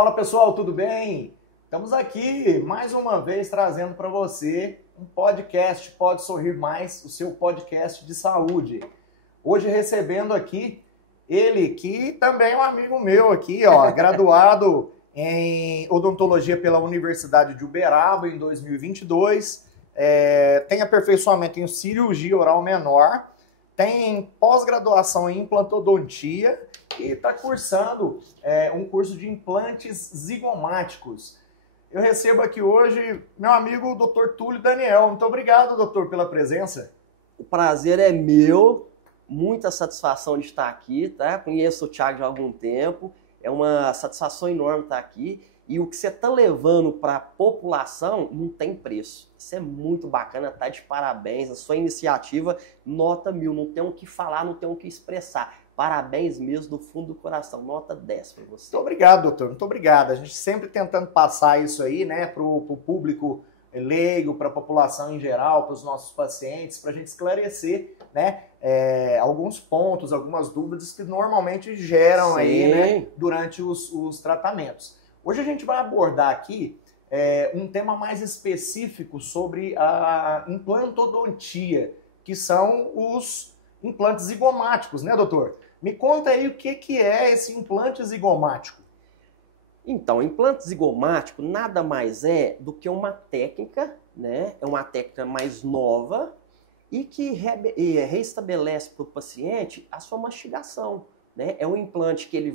Fala pessoal, tudo bem? Estamos aqui mais uma vez trazendo para você um podcast Pode Sorrir Mais, o seu podcast de saúde. Hoje recebendo aqui ele que também é um amigo meu aqui, ó, graduado em odontologia pela Universidade de Uberaba em 2022, tem aperfeiçoamento em cirurgia oral menor, tem pós-graduação em implantodontia e está cursando um curso de implantes zigomáticos. Eu recebo aqui hoje meu amigo Dr. Túlio Daniel. Muito obrigado, doutor, pela presença. O prazer é meu, muita satisfação de estar aqui, tá? Conheço o Thiago há algum tempo, é uma satisfação enorme estar aqui. E o que você está levando para a população não tem preço. Isso é muito bacana, tá de parabéns. A sua iniciativa, nota 1000, não tem o que falar, não tem o que expressar. Parabéns mesmo do fundo do coração, nota 10 para você. Muito obrigado, doutor, muito obrigado. A gente sempre tentando passar isso aí, né, para o público leigo, para a população em geral, para os nossos pacientes, para a gente esclarecer, né, alguns pontos, algumas dúvidas que normalmente geram aí, né, durante os tratamentos. Hoje a gente vai abordar aqui um tema mais específico sobre a implantodontia, que são os implantes zigomáticos, né, doutor? Me conta aí o que é esse implante zigomático. Então, implante zigomático nada mais é do que uma técnica, né? É uma técnica mais nova e que reestabelece para o paciente a sua mastigação. Né? É um implante que ele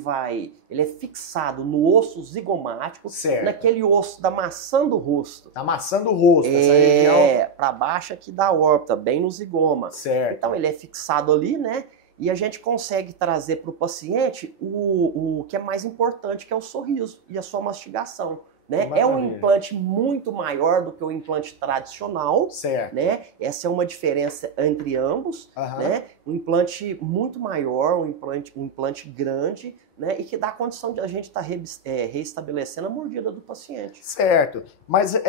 é fixado no osso zigomático, certo, naquele osso da maçã do rosto. Da maçã do rosto, essa região. Para baixo aqui da órbita, bem no zigoma. Certo. Então ele é fixado ali, né? E a gente consegue trazer para o paciente o que é mais importante, que é o sorriso e a sua mastigação. Né? É um implante muito maior do que o implante tradicional, certo, né? Essa é uma diferença entre ambos, né? Um implante muito maior, um implante grande, né? E que dá a condição de a gente estar reestabelecendo a mordida do paciente. Certo, mas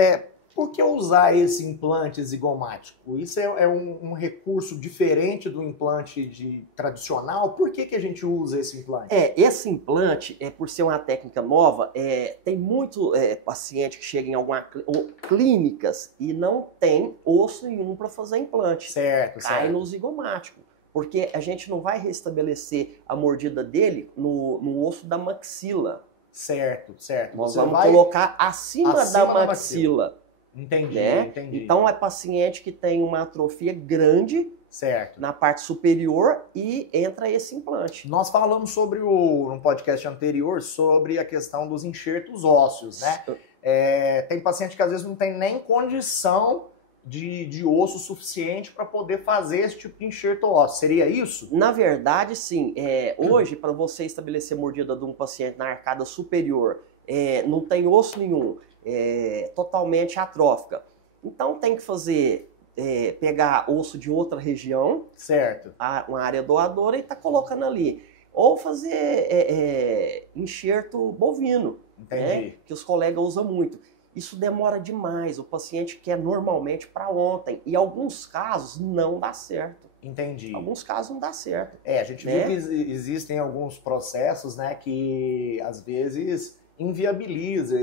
por que usar esse implante zigomático? Isso é um recurso diferente do implante tradicional? Por que a gente usa esse implante? Esse implante, por ser uma técnica nova, tem muito paciente que chega em algumas clínicas e não tem osso nenhum para fazer implante. Certo, Cai no zigomático. Porque a gente não vai restabelecer a mordida dele no osso da maxila. Certo, certo. Nós vamos colocar acima da maxila. Entendi, né? Entendi. Então é paciente que tem uma atrofia grande, certo, na parte superior e entra esse implante. Nós falamos no podcast anterior sobre a questão dos enxertos ósseos, né? Tem paciente que às vezes não tem nem condição de osso suficiente para poder fazer esse tipo de enxerto ósseo. Seria isso? Na verdade, sim. Hoje, para você estabelecer mordida de um paciente na arcada superior, não tem osso nenhum, totalmente atrófica. Então tem que fazer, pegar osso de outra região, certo, uma área doadora, e tá colocando ali. Ou fazer enxerto bovino, né, que os colegas usam muito. Isso demora demais, o paciente quer normalmente para ontem. E em alguns casos não dá certo. Entendi. Alguns casos não dá certo. A gente viu que existem alguns processos, né, que às vezes inviabiliza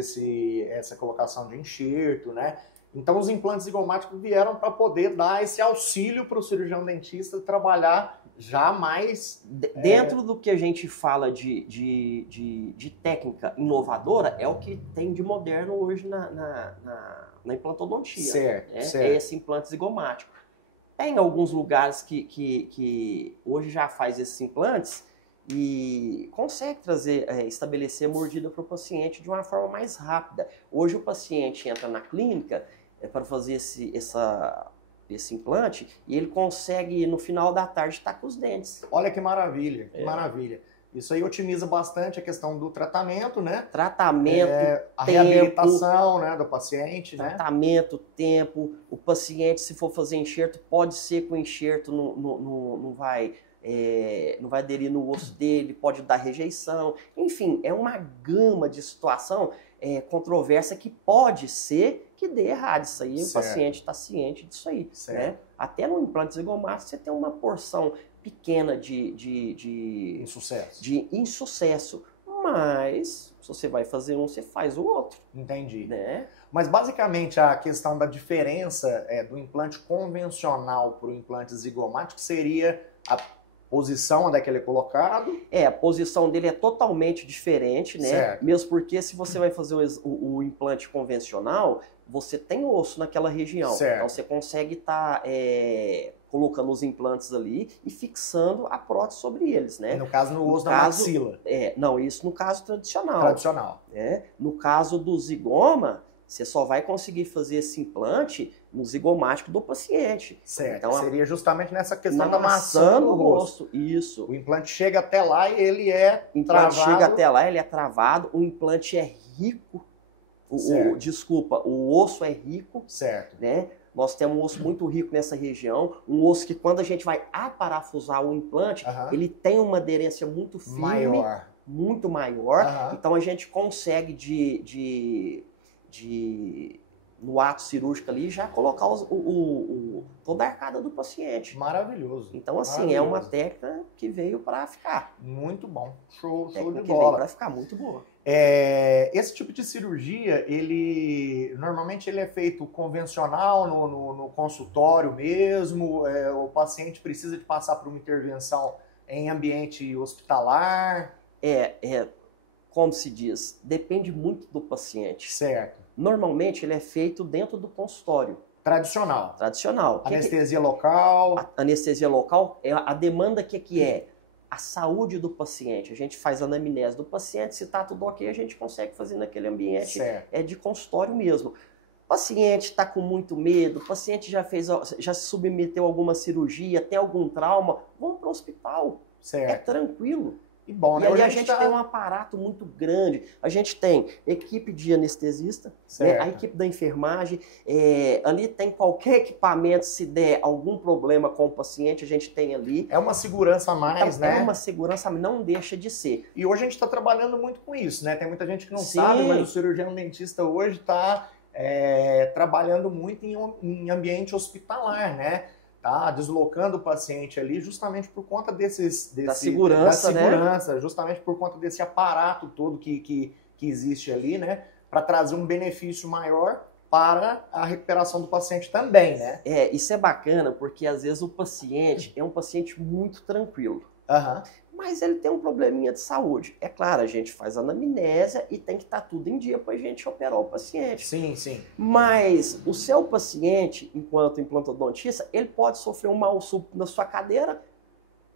essa colocação de enxerto, né? Então os implantes zigomáticos vieram para poder dar esse auxílio para o cirurgião dentista trabalhar já mais... Dentro do que a gente fala de técnica inovadora, é o que tem de moderno hoje na implantodontia. Certo, né? certo. É esse implante zigomático. Tem alguns lugares que hoje já faz esses implantes e consegue estabelecer a mordida para o paciente de uma forma mais rápida. Hoje o paciente entra na clínica para fazer esse implante e ele consegue, no final da tarde, estar com os dentes. Olha que maravilha, que maravilha. Isso aí otimiza bastante a questão do tratamento, né? Tratamento, a reabilitação, né, do paciente, tratamento, tempo. O paciente, se for fazer enxerto, pode ser que o enxerto não vai aderir no osso dele, pode dar rejeição. Enfim, é uma gama de situação controversa que pode ser que dê errado. Isso aí, certo. O paciente está ciente disso aí. Né? Até no implante zigomático você tem uma porção pequena de insucesso. mas se você vai fazer um, você faz o outro, Entendi. né? Mas basicamente a questão da diferença do implante convencional para o implante zigomático seria a posição onde é que ele é colocado. A posição dele é totalmente diferente, né? Certo. Mesmo porque se você vai fazer o implante convencional, você tem osso naquela região. Certo. Então você consegue estar colocando os implantes ali e fixando a prótese sobre eles, né? No caso, no osso da caso, maxila. Não, isso no caso tradicional. Tradicional. Né? No caso do zigoma, você só vai conseguir fazer esse implante no zigomático do paciente. Certo. Então, seria justamente nessa questão na da maçã do do rosto. Isso. O implante chega até lá e ele é O implante travado. chega até lá, ele é travado, o implante é rico. Desculpa, o osso é rico, Certo. né? Nós temos um osso muito rico nessa região, um osso que quando a gente vai aparafusar o implante, ele tem uma aderência muito firme, maior. muito maior. Então a gente consegue no ato cirúrgico ali já colocar toda a arcada do paciente. Maravilhoso. Então assim, é uma técnica que veio para ficar. Muito bom. Show de bola. Que veio para ficar muito boa. Esse tipo de cirurgia, normalmente ele é feito convencional no consultório mesmo, o paciente precisa de passar por uma intervenção em ambiente hospitalar. Como se diz, depende muito do paciente. Certo. Normalmente ele é feito dentro do consultório. Tradicional. Anestesia local. A anestesia local, a demanda que é? A saúde do paciente. A gente faz a anamnese do paciente, se está tudo ok, a gente consegue fazer naquele ambiente de consultório mesmo. O paciente está com muito medo, o paciente já se submeteu a alguma cirurgia, tem algum trauma, vamos para o hospital. Certo. É tranquilo. E bom, né? E ali a gente tem um aparato muito grande. A gente tem equipe de anestesista, né? A equipe da enfermagem. Ali tem qualquer equipamento, se der algum problema com o paciente, a gente tem ali. É uma segurança a mais, então, né? É uma segurança, não deixa de ser. E hoje a gente está trabalhando muito com isso, né? Tem muita gente que não sabe, mas o cirurgião dentista hoje está trabalhando muito em ambiente hospitalar, né? Tá deslocando o paciente ali justamente por conta da segurança, né? Justamente por conta desse aparato todo que existe ali, né? Para trazer um benefício maior para a recuperação do paciente também, né? Isso é bacana porque às vezes o paciente é um paciente muito tranquilo. Mas ele tem um probleminha de saúde. É claro, a gente faz anamnésia e tem que estar tudo em dia para a gente operar o paciente. Sim, sim. Mas o seu paciente, enquanto implantodontista, ele pode sofrer um mal súbito na sua cadeira.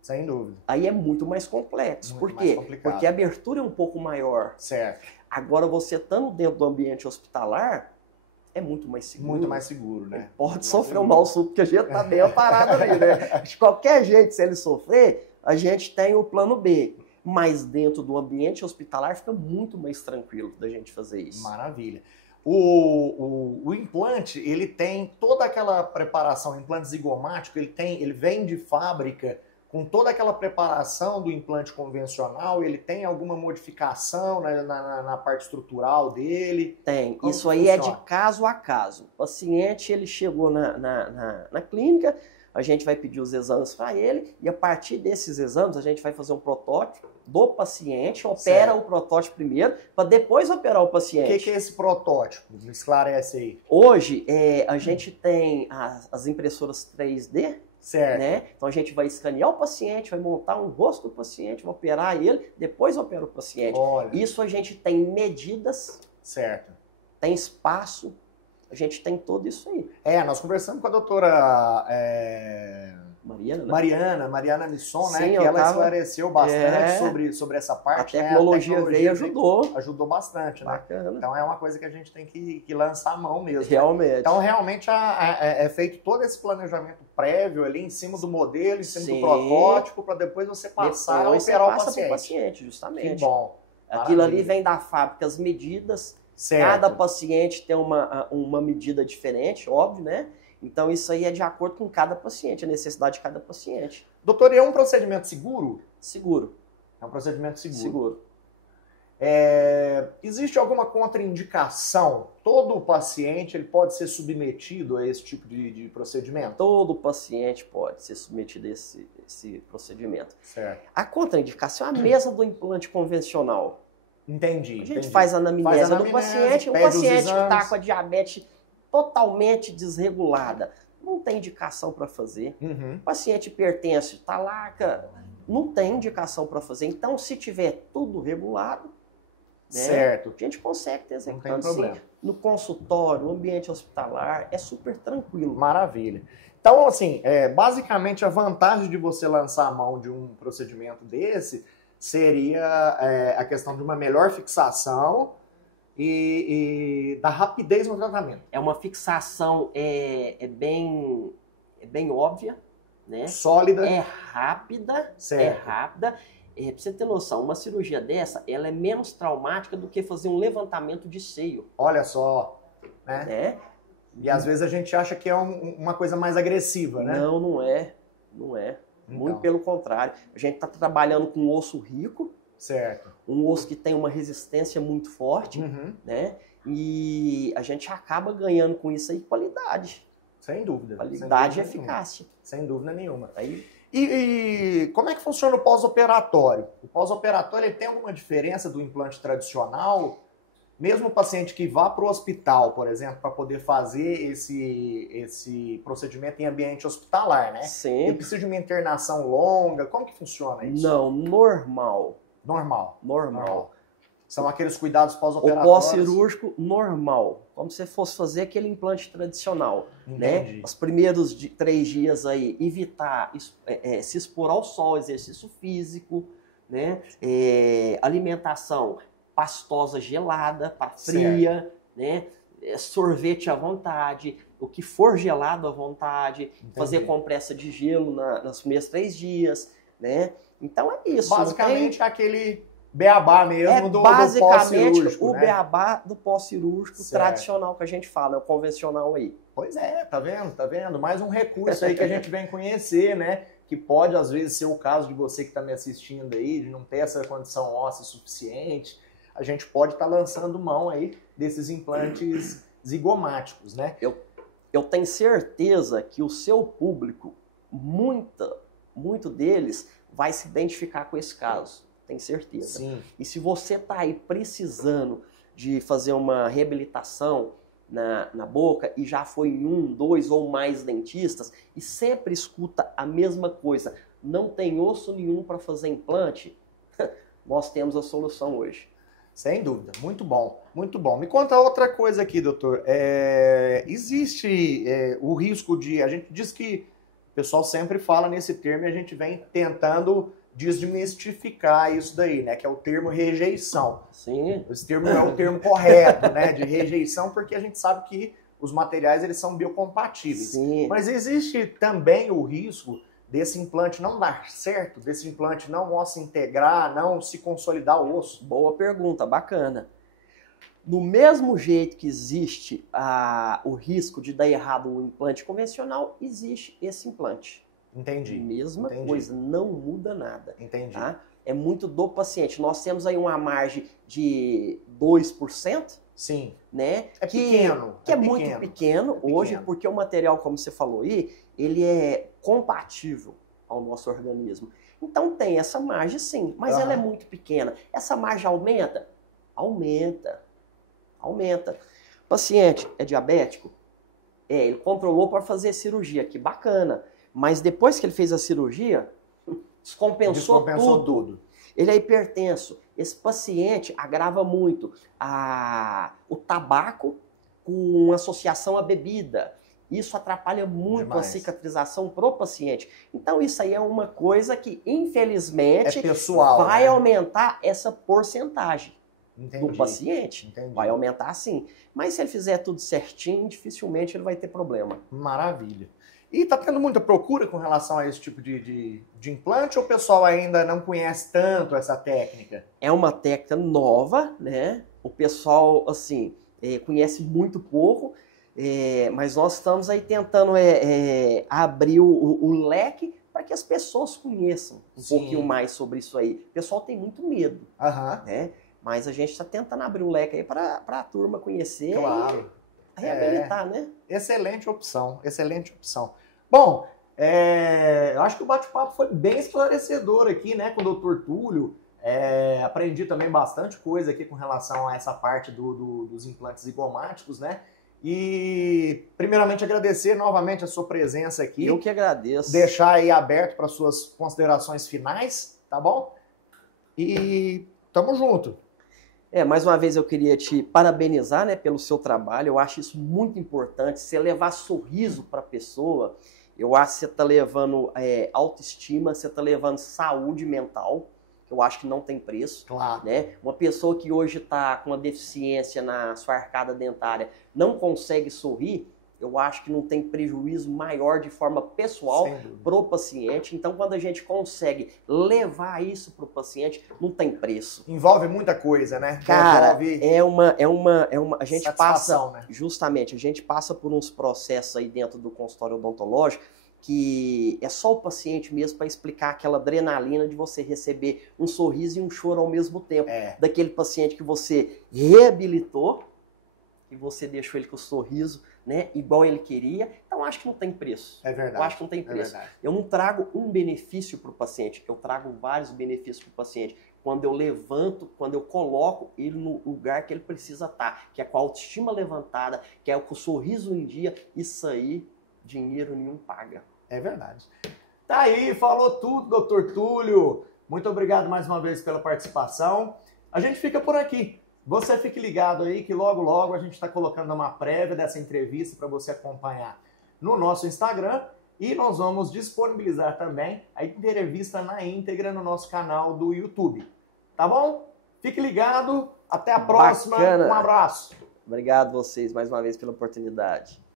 Sem dúvida. Aí é muito mais complexo. Por quê? Porque a abertura é um pouco maior. Certo. Agora, você estando dentro do ambiente hospitalar, é muito mais seguro. Muito mais seguro, né? Ele pode sofrer um mal súbito, porque a gente está bem parado ali, né? De qualquer jeito, se ele sofrer, a gente tem o plano B. Mas dentro do ambiente hospitalar fica muito mais tranquilo da gente fazer isso. Maravilha. O implante, ele tem toda aquela preparação, o implante zigomático, ele vem de fábrica com toda aquela preparação do implante convencional, ele tem alguma modificação na parte estrutural dele? Tem. Como isso aí é de caso a caso. O paciente, ele chegou na clínica, a gente vai pedir os exames para ele e a partir desses exames a gente vai fazer um protótipo do paciente, opera o protótipo primeiro para depois operar o paciente. O que é esse protótipo? Me esclarece aí. Hoje a gente tem as impressoras 3D, certo. Né? Então a gente vai escanear o paciente, vai montar um rosto do paciente, vai operar ele, depois opera o paciente. Olha. Isso a gente tem medidas, certo. Tem espaço, a gente tem tudo isso aí. Nós conversamos com a doutora Mariana Misson, né? Sim, que ela esclareceu bastante sobre essa parte. A tecnologia veio e ajudou. Ajudou bastante, né? Bacana. Então é uma coisa que a gente tem que lançar a mão mesmo. Realmente. Né? Então realmente é feito todo esse planejamento prévio ali em cima do modelo, em cima do protótipo, para depois você passar a operar o paciente. Justamente. Que bom. Aquilo ali vem da fábrica, as medidas. Certo. Cada paciente tem uma medida diferente, óbvio, né? Então isso aí é de acordo com cada paciente, a necessidade de cada paciente. Doutor, e é um procedimento seguro? Seguro. É um procedimento seguro. Seguro. Existe alguma contraindicação? Todo paciente ele pode ser submetido a esse tipo de procedimento? Todo paciente pode ser submetido a esse procedimento. Certo. A contraindicação é a mesma do implante convencional. Entendi. A gente faz a anamnese do paciente, um paciente que está com a diabetes totalmente desregulada, não tem indicação para fazer. Uhum. Paciente hipertenso, está lá, não tem indicação para fazer. Então, se tiver tudo regulado, né, certo, a gente consegue ter executando não tem problema. sim. No consultório, no ambiente hospitalar, é super tranquilo. Maravilha. Então, assim, basicamente a vantagem de você lançar a mão de um procedimento desse seria a questão de uma melhor fixação e da rapidez no tratamento. É uma fixação bem óbvia, né? Sólida. É rápida, certo. Pra você ter noção, uma cirurgia dessa, ela é menos traumática do que fazer um levantamento de seio. Olha só, né? É. E às vezes a gente acha que é uma coisa mais agressiva, né? Não, não é. Não é. Então. Muito pelo contrário. A gente está trabalhando com um osso rico. Certo. Um osso que tem uma resistência muito forte, né? E a gente acaba ganhando com isso aí qualidade. Sem dúvida. Qualidade e eficácia. Sem dúvida nenhuma. Aí... E como é que funciona o pós-operatório? O pós-operatório tem alguma diferença do implante tradicional? Mesmo o paciente que vá para o hospital, por exemplo, para poder fazer esse procedimento em ambiente hospitalar, né? Sim. Ele precisa de uma internação longa? Como que funciona isso? Não, normal. Normal. São aqueles cuidados pós-operatórios? O pós-cirúrgico normal, como se fosse fazer aquele implante tradicional. Entendi. Né? Os primeiros 3 dias aí, evitar se expor ao sol, exercício físico, né? Alimentação pastosa gelada para fria, né? Sorvete à vontade, o que for gelado à vontade, entendi. Fazer compressa de gelo nos primeiros 3 dias, né? Então é isso. Basicamente aquele beabá mesmo do pós-cirúrgico, o né? beabá do pós-cirúrgico tradicional que a gente fala, é o convencional aí. Pois é, tá vendo? Mais um recurso aí que a gente vem conhecer, né? Que pode às vezes ser o caso de você que está me assistindo aí, de não ter essa condição óssea suficiente. A gente pode estar lançando mão aí desses implantes zigomáticos, né? Eu tenho certeza que o seu público, muito deles, vai se identificar com esse caso. Tenho certeza. Sim. E se você está aí precisando de fazer uma reabilitação na boca e já foi em 1, 2 ou mais dentistas e sempre escuta a mesma coisa, não tem osso nenhum para fazer implante, nós temos a solução hoje. Sem dúvida, muito bom, muito bom. Me conta outra coisa aqui, doutor. Existe o risco de... A gente diz que o pessoal sempre fala nesse termo e a gente vem tentando desmistificar isso daí, né? Que é o termo rejeição. Sim. Esse termo não é o termo correto, né? De rejeição, porque a gente sabe que os materiais eles são biocompatíveis. Sim. Mas existe também o risco desse implante não dar certo, desse implante não osso integrar, não se consolidar o osso? Boa pergunta, bacana. Do mesmo jeito que existe o risco de dar errado o implante convencional, existe esse implante. Entendi. Mesma coisa, não muda nada. Entendi. Tá? É muito do paciente. Nós temos aí uma margem de 2%. Sim. Né? Pequeno. Que é muito pequeno hoje, porque o material, como você falou aí, ele é compatível ao nosso organismo. Então tem essa margem sim, mas ela é muito pequena. Essa margem aumenta? Aumenta. O paciente é diabético? Ele controlou para fazer cirurgia, que bacana. Mas depois que ele fez a cirurgia, descompensou tudo. Ele é hipertenso. Esse paciente agrava muito o tabaco com associação à bebida. Isso atrapalha muito a cicatrização pro paciente. Então isso aí é uma coisa que, infelizmente, pessoal, vai aumentar essa porcentagem do paciente. Entendi. Vai aumentar sim. Mas se ele fizer tudo certinho, dificilmente ele vai ter problema. Maravilha. E está tendo muita procura com relação a esse tipo de implante ou o pessoal ainda não conhece tanto essa técnica? É uma técnica nova, né? O pessoal, assim, conhece muito pouco, mas nós estamos aí tentando abrir o leque para que as pessoas conheçam um pouquinho mais sobre isso aí. O pessoal tem muito medo, né? Mas a gente está tentando abrir o leque aí para a turma conhecer. Claro. Reabilitar, né? Excelente opção, excelente opção. Bom, eu acho que o bate-papo foi bem esclarecedor aqui, né, com o Dr. Túlio. Aprendi também bastante coisa aqui com relação a essa parte dos implantes zigomáticos, né? E, primeiramente, agradecer novamente a sua presença aqui. Eu que agradeço. Deixar aí aberto para suas considerações finais, tá bom? E tamo junto. Mais uma vez eu queria te parabenizar, né, pelo seu trabalho. Eu acho isso muito importante. Você levar sorriso para a pessoa, eu acho que você está levando autoestima, você está levando saúde mental. Eu acho que não tem preço. Claro. Né? Uma pessoa que hoje está com uma deficiência na sua arcada dentária não consegue sorrir, eu acho que não tem prejuízo maior de forma pessoal para o paciente. Então, quando a gente consegue levar isso para o paciente, não tem preço. Envolve muita coisa, né? Cara, a gente passa, né? Justamente, a gente passa por uns processos aí dentro do consultório odontológico que é só o paciente mesmo para explicar aquela adrenalina de você receber um sorriso e um choro ao mesmo tempo. Daquele paciente que você reabilitou, que você deixou ele com o sorriso, né, igual ele queria. Então, acho que não tem preço. É verdade. Eu acho que não tem preço. Eu não trago um benefício para o paciente, eu trago vários benefícios para o paciente. Quando eu levanto, quando eu coloco ele no lugar que ele precisa estar, que é com a autoestima levantada, que é com o sorriso em dia, isso aí, dinheiro nenhum paga. É verdade. Tá aí, falou tudo, Dr. Túlio. Muito obrigado mais uma vez pela participação. A gente fica por aqui. Você fique ligado aí que logo, logo a gente está colocando uma prévia dessa entrevista para você acompanhar no nosso Instagram e nós vamos disponibilizar também a entrevista na íntegra no nosso canal do YouTube. Tá bom? Fique ligado. Até a próxima. Bacana. Um abraço. Obrigado a vocês mais uma vez pela oportunidade.